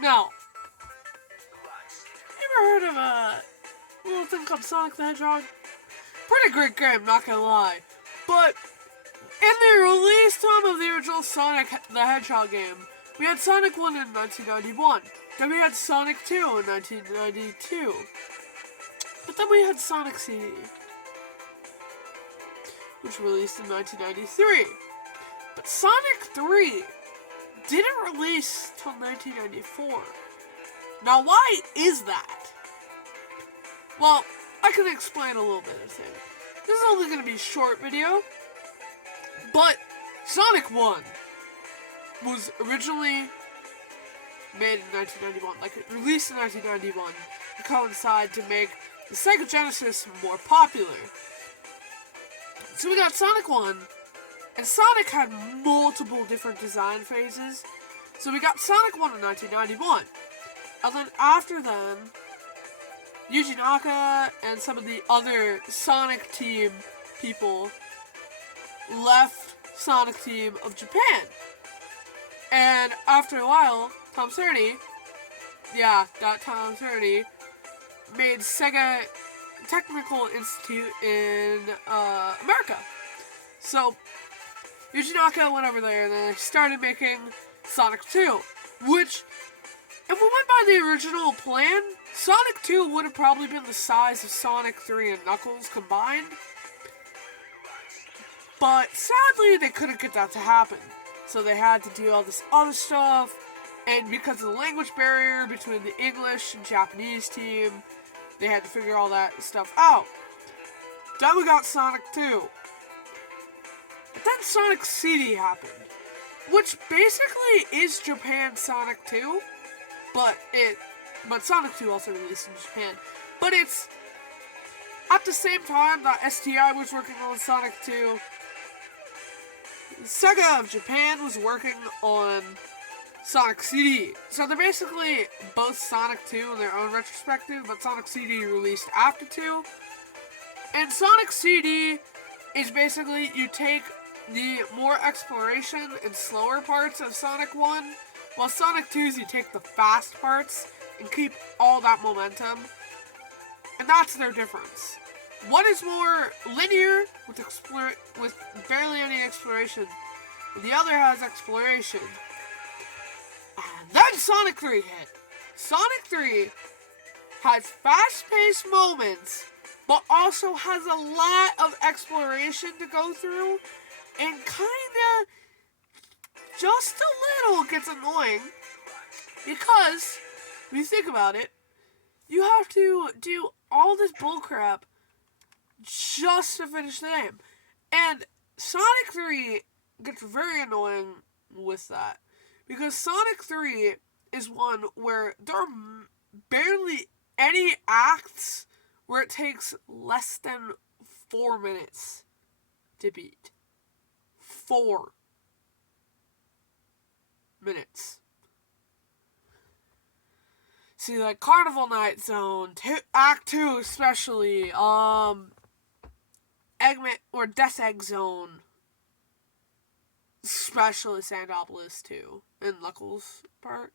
Now, you ever heard of a little thing called Sonic the Hedgehog? Pretty great game, not gonna lie. But in the release time of the original Sonic the Hedgehog game, we had Sonic 1 in 1991. Then we had Sonic 2 in 1992. But then we had Sonic CD, which released in 1993. But Sonic 3 didn't release till 1994. Now, why is that? Well, I can explain a little bit of it. This is only going to be a short video, but Sonic 1 was originally made in 1991, like it released in 1991 to coincide to make the Sega Genesis more popular. So we got Sonic 1, and Sonic had multiple different design phases. So we got Sonic 1 in 1991. And then after then, Yuji Naka and some of the other Sonic Team people left Sonic Team of Japan. And after a while, Tom Cerny made Sega Technical Institute in America. So Yuji Naka went over there and they started making Sonic 2, which, if we went by the original plan, Sonic 2 would have probably been the size of Sonic 3 and Knuckles combined. But sadly, they couldn't get that to happen. So they had to do all this other stuff, and because of the language barrier between the English and Japanese team, they had to figure all that stuff out. Then we got Sonic 2. But then Sonic CD happened, which basically is Japan's Sonic 2, but Sonic 2 also released in Japan. But it's at the same time that STI was working on Sonic 2, Sega of Japan was working on Sonic CD. So they're basically both Sonic 2 in their own retrospective, but Sonic CD released after 2. And Sonic CD is basically, you take the more exploration and slower parts of Sonic 1, while Sonic 2's you take the fast parts and keep all that momentum. And that's their difference. One is more linear with barely any exploration, and the other has exploration. And then Sonic 3 hit. Sonic 3 has fast-paced moments, but also has a lot of exploration to go through, and kinda, just a little, gets annoying, because, when you think about it, you have to do all this bullcrap just to finish the game. And Sonic 3 gets very annoying with that, because Sonic 3 is one where there are barely any acts where it takes less than 4 minutes to beat. 4 minutes. See, like Carnival Night Zone, Act 2 especially, Eggman or Death Egg Zone, especially Sandopolis 2 and Knuckles part,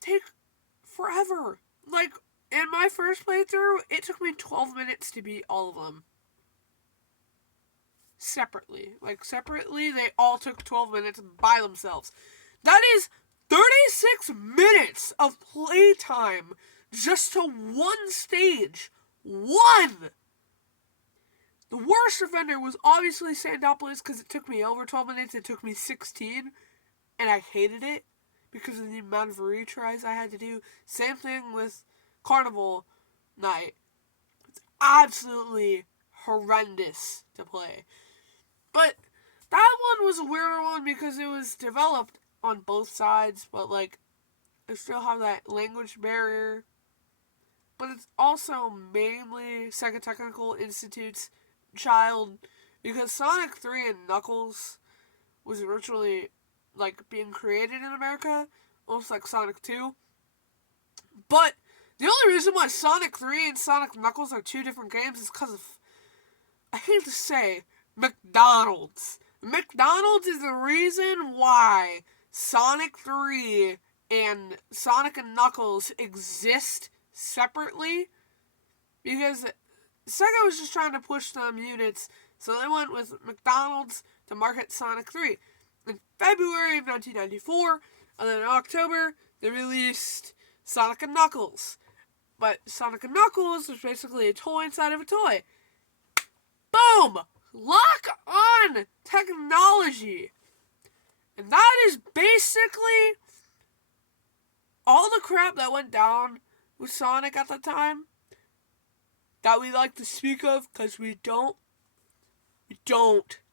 take forever. Like, in my first playthrough, it took me 12 minutes to beat all of them. Separately, they all took 12 minutes by themselves. That is 36 minutes of playtime just to one stage. One! The worst offender was obviously Sandopolis, because it took me over 12 minutes. It took me 16, and I hated it because of the amount of retries I had to do. Same thing with Carnival Night. It's absolutely horrendous to play. But that one was a weird one because it was developed on both sides, but like, I still have that language barrier. But it's also mainly Sega Technical Institute's child, because Sonic 3 and Knuckles was originally like being created in America, almost like Sonic 2. But the only reason why Sonic 3 and Sonic Knuckles are two different games is because of, I hate to say, McDonald's. McDonald's is the reason why Sonic 3 and Sonic and Knuckles exist separately because Sega was just trying to push some units, so they went with McDonald's to market Sonic 3. In February of 1994, and then in October, they released Sonic and Knuckles. But Sonic and Knuckles was basically a toy inside of a toy. Boom! Lock on technology! And that is basically all the crap that went down with Sonic at the time that we like to speak of, because we don't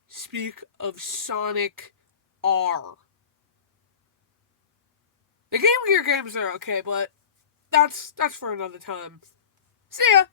speak of Sonic R. The Game Gear games are okay, but that's for another time. See ya!